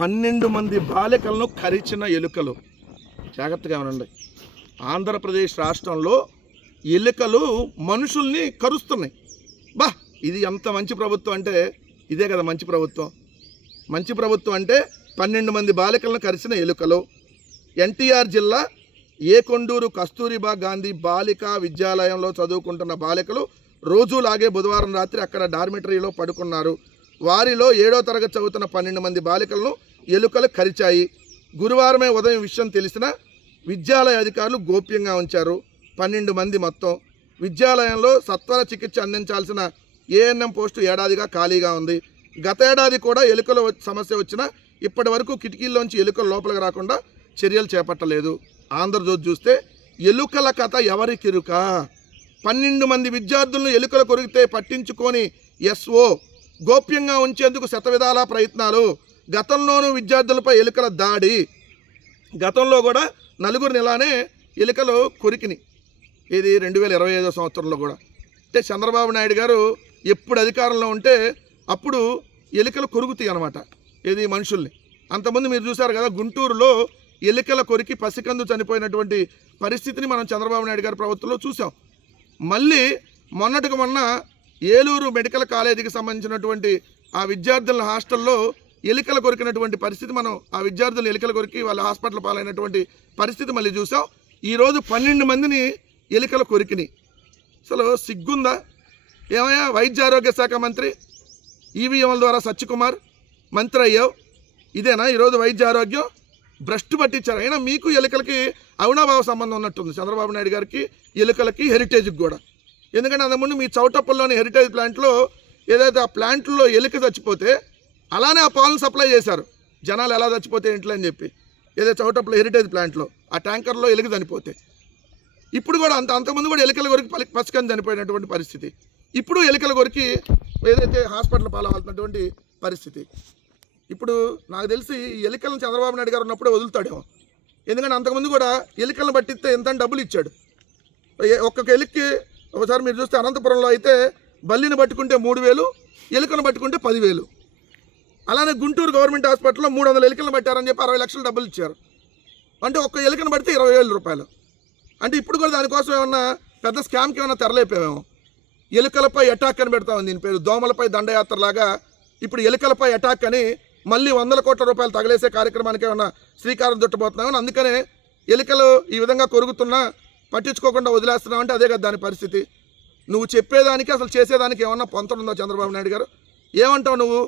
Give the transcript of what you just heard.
12 మంది బాలికలను కరిచిన ఎలుకలు. జాగ్రత్తగా వినండి. ఆంధ్రప్రదేశ్ రాష్ట్రంలో ఎలుకలు మనుషుల్ని కరుస్తున్నాయి. ఇది ఎంత మంచి ప్రభుత్వం అంటే ఇదే కదా మంచి ప్రభుత్వం. మంచి ప్రభుత్వం అంటే 12 మంది బాలికలను కరిచిన ఎలుకలు. ఎన్టీఆర్ జిల్లా ఏకొండూరు కస్తూరిబా గాంధీ బాలికా విద్యాలయంలో చదువుకుంటున్న బాలికలు రోజులాగే బుధవారం రాత్రి అక్కడ డార్మిటరీలో పడుకున్నారు. వారిలో 7వ తరగతి చదువుతున్న 12 మంది బాలికలను ఎలుకలు కరిచాయి. గురువారమే ఉదయం విషయం తెలిసిన విద్యాలయ అధికారులు గోప్యంగా ఉంచారు. 12 మంది మొత్తం. విద్యాలయంలో సత్వర చికిత్స అందించాల్సిన ఏఎన్ఎం పోస్టు ఏడాదిగా ఖాళీగా ఉంది. గత ఏడాది కూడా ఎలుకల సమస్య వచ్చినా ఇప్పటి వరకు కిటికీల్లోంచి ఎలుకలు లోపలికి రాకుండా చర్యలు చేపట్టలేదు. ఆంధ్రజ్యోతి చూస్తే ఎలుకల కథ ఎవరికిరుక? 12 మంది విద్యార్థులను ఎలుకలు కొరికితే పట్టించుకొని ఎస్ఓ గోప్యంగా ఉంచేందుకు శతవిధాల ప్రయత్నాలు. గతంలోనూ విద్యార్థులపై ఎలుకల దాడి. గతంలో కూడా 4 ఇలానే ఎలుకలు కొరికినాయి. ఇది 2025 సంవత్సరంలో కూడా. అంటే చంద్రబాబు నాయుడు గారు ఎప్పుడు అధికారంలో ఉంటే అప్పుడు ఎలుకలు కొరుకుతాయి అన్నమాట. ఇది మనుషుల్ని. అంతకుముందు మీరు చూసారు కదా, గుంటూరులో ఎలుకల కొరికి పసికందు చనిపోయినటువంటి పరిస్థితిని మనం చంద్రబాబు నాయుడు గారి ప్రభుత్వంలో చూసాం. మళ్ళీ మొన్నటికి మొన్న ఏలూరు మెడికల్ కాలేజీకి సంబంధించినటువంటి ఆ విద్యార్థుల హాస్టల్లో ఎలుకలు కొరికినటువంటి పరిస్థితి మనం ఆ విద్యార్థులు ఎలుకలు కొరికి వాళ్ళ హాస్పిటల్ పాలైనటువంటి పరిస్థితి మళ్ళీ చూసాం. ఈరోజు 12 మందిని ఎలుకలు కొరికినాయి. అసలు సిగ్గుందా? ఏమయ్యా వైద్య ఆరోగ్య శాఖ మంత్రి ఈవీఎంల ద్వారా సత్యకుమార్ మంత్రి అయ్యావు, ఇదేనా ఈరోజు వైద్య ఆరోగ్యం? భ్రష్టు పట్టించారు. అయినా మీకు ఎలుకలకి అవినాభావ సంబంధం ఉన్నట్టుంది చంద్రబాబు నాయుడు గారికి, ఎలుకలకి, హెరిటేజ్కి కూడా. ఎందుకంటే అంతకుముందు మీ చౌటప్పల్లోని హెరిటేజ్ ప్లాంట్లో ఏదైతే ఆ ప్లాంట్లో ఎలుక చచ్చిపోతే అలానే ఆ పాలను సప్లై చేశారు. జనాలు ఎలా చచ్చిపోతే ఇంట్లో అని చెప్పి ఏదైతే చౌటప్పల్లో హెరిటేజ్ ప్లాంట్లో ఆ ట్యాంకర్లో ఎలుక చనిపోతే, ఇప్పుడు కూడా అంతకుముందు కూడా ఎలుకల కొరికి పసికని చనిపోయినటువంటి పరిస్థితి. ఇప్పుడు ఎలుకల కొరికి ఏదైతే హాస్పిటల్ పాలవుతున్నటువంటి పరిస్థితి. ఇప్పుడు నాకు తెలిసి ఎలుకలను చంద్రబాబు నాయుడు గారు ఉన్నప్పుడే వదులుతాడేమో. ఎందుకంటే అంతకుముందు కూడా ఎలుకలను పట్టిస్తే ఎంత డబ్బులు ఇచ్చాడు. ఒక్కొక్క ఎలుక్కి ఒకసారి మీరు చూస్తే అనంతపురంలో అయితే బల్లిని పట్టుకుంటే 3,000, ఎలుకను పట్టుకుంటే 10,000. అలానే గుంటూరు గవర్నమెంట్ హాస్పిటల్లో 300 ఎలుకలను పట్టారని చెప్పి 60 లక్షలు డబ్బులు ఇచ్చారు. అంటే ఒక్క ఎలుకను పడితే 20,000 రూపాయలు. అంటే ఇప్పుడు కూడా దానికోసం ఏమన్నా పెద్ద స్కామ్కి ఏమన్నా తెరలేపేమేమో. ఎలుకలపై అటాక్ అని పెడతామని దీని పేరు, దోమలపై దండయాత్రలాగా ఇప్పుడు ఎలుకలపై అటాక్ అని మళ్ళీ 100 కోట్ల రూపాయలు తగలేసే కార్యక్రమానికి ఏమన్నా శ్రీకారం చుట్టబోతున్నామని. అందుకనే ఎలుకలు ఈ విధంగా కొరుగుతున్నా పట్టించుకోకుండా వదిలేస్తున్నామంటే అదే కదా దాని పరిస్థితి. నువ్వు చెప్పేదానికి అసలు చేసేదానికి ఏమన్నా పొంతనుందా చంద్రబాబు నాయుడు గారు? ఏమంటావు నువ్వు?